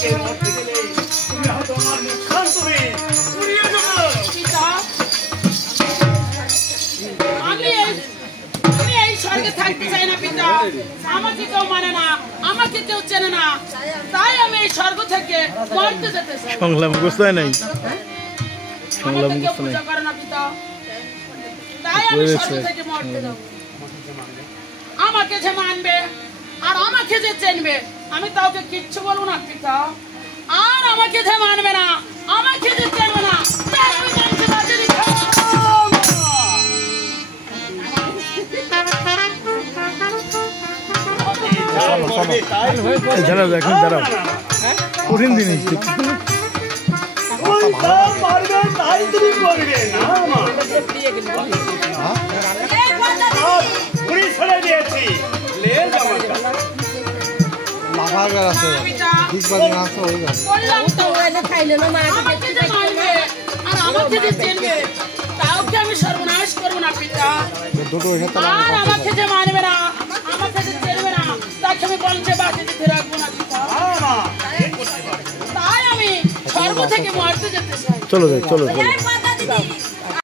থেকে মরতে গেলে তুমি হয়তো আমার মুখ শান্ত হয়ে পুড়িয়ে দেবো। পিতা আমি এই স্বর্গে থাকতে চাই না পিতা। আমাকে কেউ মানে না, আমাকে কেউ চেনে না, তাই আমি এই স্বর্গ থেকে মরতে যেতে চাই। সংলাপ বুঝতে নাই, সংলাপ কেউ পূজা করে না পিতা, তাই আমি স্বর্গ থেকে মরতে যাব। আমাকে যে মানবে আর আমাকে যে চেনবে আমি তাকে কিচ্ছু বলবো না পিতা। আর আমাকে যে মানবে না, আমাকে যে চেনবে না, তাকে জানতে বাজারে দাঁড়াও এখন দাঁড়াও, কঠিন জিনিস তাই তুমি করবে না। ছেড়ে দিয়েছি আমি সর্বনাশ করবো না পিতা। আর আমাকে যে মানবে না, আমাকে যে চেনবে না, তাকে আমি বলছে বাকি দিতে রাখবো না পিতা। তাই আমি স্বর্গ থেকে মরতে যেতে চাই। চলো